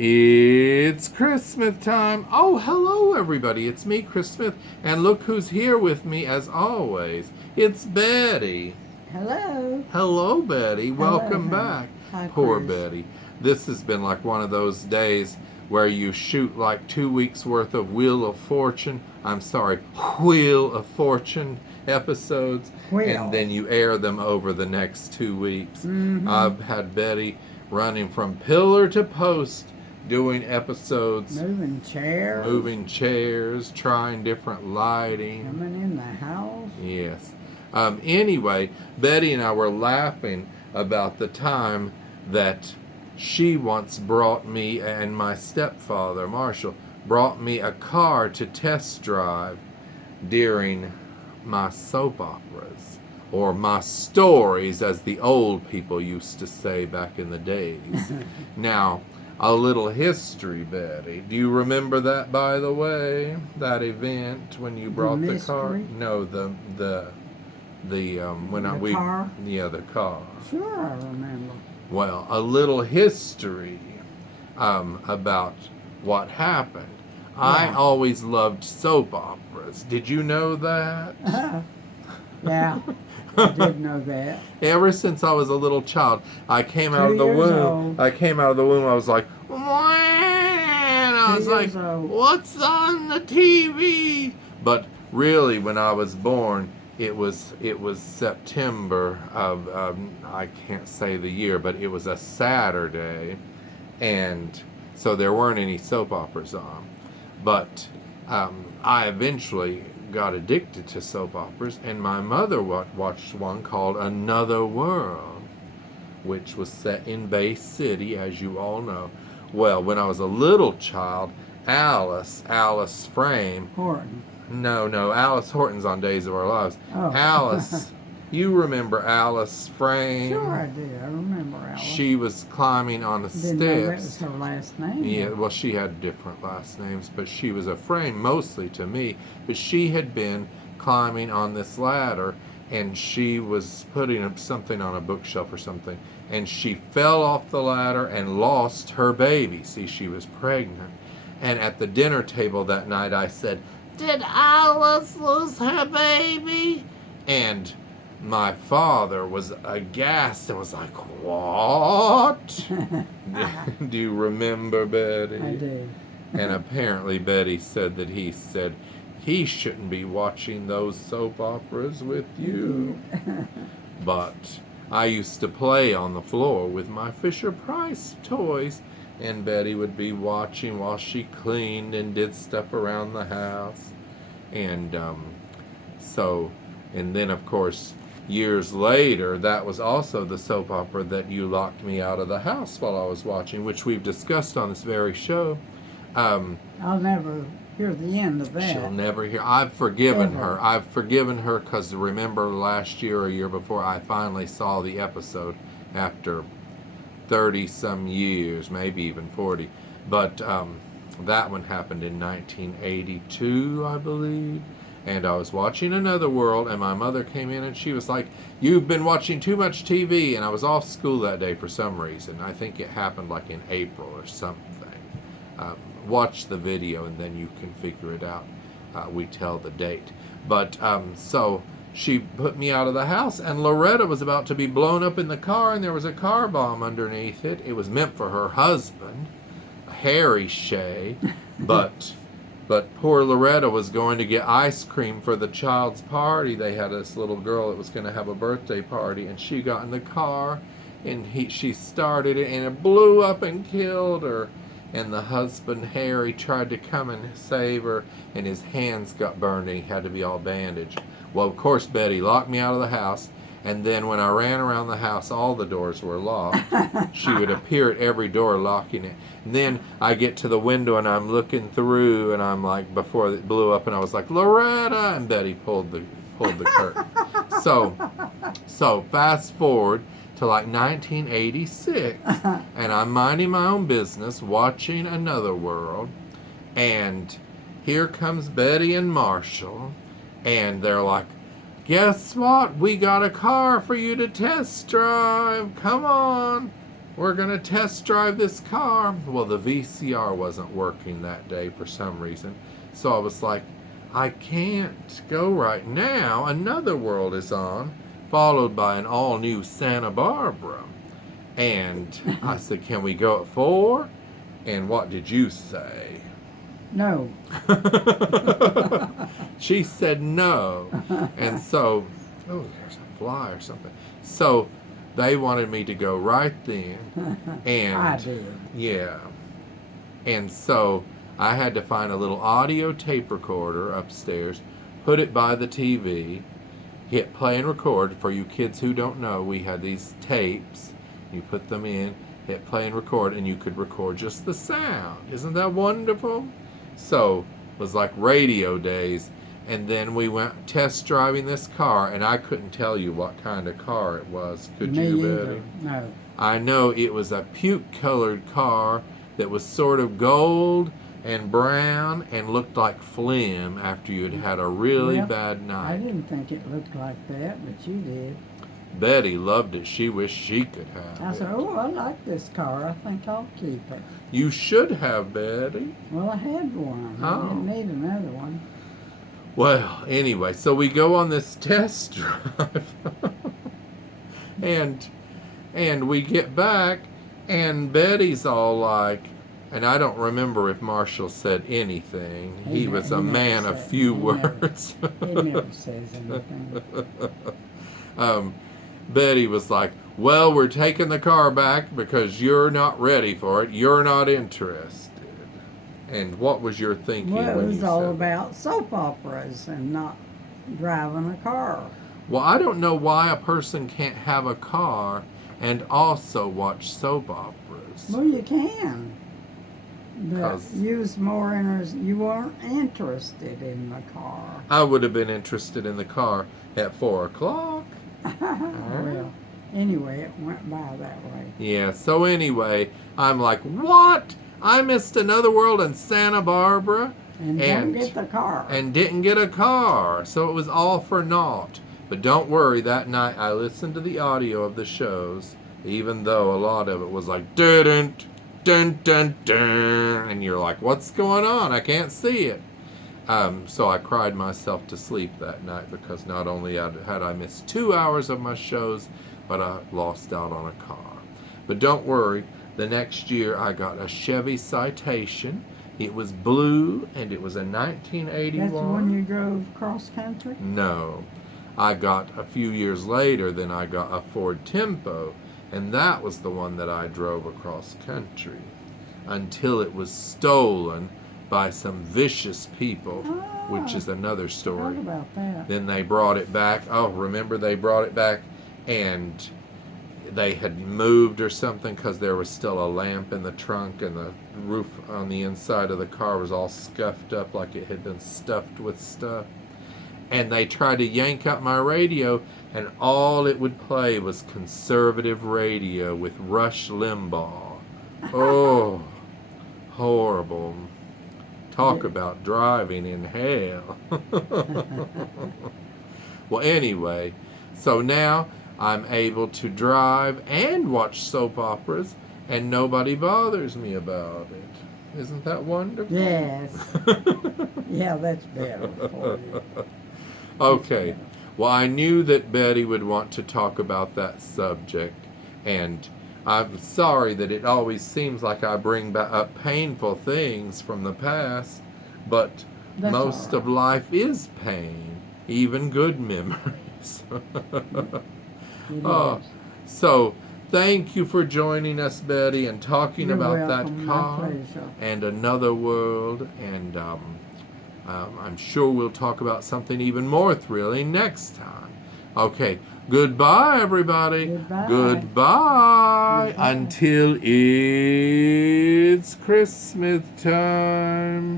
It's Christmas time. Oh, hello, everybody. It's me, Chris Smith. And look who's here with me, as always. It's Betty. Hello. Hello, Betty. Welcome Hello. back. Hi, Poor Chris. Betty. This has been like one of those days where you shoot like 2 weeks worth of Wheel of Fortune. Wheel of Fortune episodes. Wheel. And then you air them over the next 2 weeks. I've had Betty running from pillar to post doing episodes, Moving chairs. trying different lighting. Coming in the house. Yes. Anyway, Betty and I were laughing about the time that she once brought me and my stepfather, Marshall, brought me a car to test drive during my soap operas, or my stories, as the old people used to say back in the days. Now, a little history, Betty. Do you remember that, by the way? That event when you brought the car? mystery? No, we car? Yeah, the car. Sure, I remember. Well, a little history about what happened. I Yeah. always loved soap operas. Did you know that? Yeah, I did know that. Ever since I was a little child, I came out of the 2 years womb. old. I came out of the womb. I was like, "Wah!" And I 2 was like, years old. "What's on the TV?" But really, when I was born, it was September of I can't say the year, but it was a Saturday, and so there weren't any soap operas on. But I eventually got addicted to soap operas, and my mother watched one called Another World, which was set in Bay City, as you all know. Well, when I was a little child, Alice Frame, Horton. no, Alice Horton's on Days of Our Lives. Oh. Alice, you remember Alice Frame? Sure, I did. I remember Alice. She was climbing on the Didn't know that was steps. her last name. Yeah, well, she had different last names, but she was a Frame mostly to me. But she had been climbing on this ladder, and she was putting up something on a bookshelf or something, and she fell off the ladder and lost her baby. See, she was pregnant. And at the dinner table that night, I said, "Did Alice lose her baby?" And my father was aghast and was like, "What?" Do you remember, Betty? I do. And apparently Betty said that he shouldn't be watching those soap operas with you. But I used to play on the floor with my Fisher-Price toys, and Betty would be watching while she cleaned and did stuff around the house. And and then, of course, years later, that was also the soap opera that you locked me out of the house while I was watching, which we've discussed on this very show. I'll never hear the end of that. She'll never hear. I've forgiven Ever. her. I've forgiven her because remember last year or year before, I finally saw the episode after 30 some years, maybe even 40. But that one happened in 1982, I believe. And I was watching Another World, and my mother came in and she was like, "You've been watching too much TV." And I was off school that day for some reason. I think it happened like in April or something. Watch the video and then you can figure it out. We tell the date. But so she put me out of the house, and Loretta was about to be blown up in the car, and there was a car bomb underneath it. It was meant for her husband, Harry Shea, but poor Loretta was going to get ice cream for the child's party. They had this little girl that was going to have a birthday party, and she got in the car, and she started it, and it blew up and killed her. And the husband, Harry, tried to come and save her, and his hands got burned, and he had to be all bandaged. Well, of course, Betty locked me out of the house, and then when I ran around the house, all the doors were locked. She would appear at every door locking it. And then I get to the window, and I'm looking through, and I'm like, before it blew up, and I was like, "Loretta!" And Betty pulled the curtain. So fast forward to like 1986, and I'm minding my own business, watching Another World, and here comes Betty and Marshall, and they're like, "Guess what? We got a car for you to test drive. Come on." we're going to test drive this car. Well, the VCR wasn't working that day for some reason. So I was like, I can't go right now. Another World is on, followed by an all-new Santa Barbara. And I said, can we go at 4? And what did you say? No. She said no. And so, oh, there's a fly or something. So they wanted me to go right then. And I did. yeah. And so I had to find a little audio tape recorder upstairs, put it by the TV, hit play and record. For you kids who don't know, we had these tapes. You put them in, hit play and record, and you could record just the sound. Isn't that wonderful? So it was like radio days. And then we went test driving this car, and I couldn't tell you what kind of car it was. Could Me you, either. Betty? No. I know it was a puke-colored car that was sort of gold and brown and looked like phlegm after you had had a really Well, bad I night. didn't think it looked like that, but you did. Betty loved it. She wished she could have I it. said, oh, I like this car. I think I'll keep it. You should have, Betty. Well, I had one. Oh. I didn't need another one. Well, anyway, so we go on this test drive. and we get back, and Betty's all like, and I don't remember if Marshall said anything. He was a never man of said- few he never- words. He never says anything. Betty was like, well, we're taking the car back because you're not ready for it. You're not interested. And what was your thinking Well, it when was you all said about soap operas and not driving a car. that? Well, I don't know why a person can't have a car and also watch soap operas. Well, you can. But 'Cause- you was more you weren't interested in the car. I would have been interested in the car at 4 o'clock. Well, anyway, it went by that way. Yeah, so anyway, I'm like, what? I missed Another World in Santa Barbara And And- don't get the car. and didn't get a car. So it was all for naught. But don't worry, that night I listened to the audio of the shows, even though a lot of it was like, dun dun dun dun, and you're like, what's going on? I can't see it. So I cried myself to sleep that night because not only had I missed 2 hours of my shows, but I lost out on a car. But don't worry, the next year I got a Chevy Citation. It was blue, and it was a 1981. That's the one you drove cross country? No. I got a few years later, then I got a Ford Tempo, and that was the one that I drove across country until it was stolen by some vicious people, which is another story. What about that? Then they brought it back. Oh, remember they brought it back and they had moved or something because there was still a lamp in the trunk and the roof on the inside of the car was all scuffed up like it had been stuffed with stuff. And they tried to yank up my radio, and all it would play was conservative radio with Rush Limbaugh. Oh, horrible. Talk about driving in hell. Well, anyway, so now I'm able to drive and watch soap operas, and nobody bothers me about it. Isn't that wonderful? Yes. Yeah, that's better for you. Okay. Well, I knew that Betty would want to talk about that subject, and I'm sorry that it always seems like I bring up painful things from the past, but That's most all of life is pain, even good memories. It Oh, is. so thank you for joining us, Betty, and talking You're about welcome. that My car pleasure. and Another World, and I'm sure we'll talk about something even more thrilling next time. Okay, goodbye, everybody. Goodbye. Goodbye. Goodbye. Until it's Christmas time.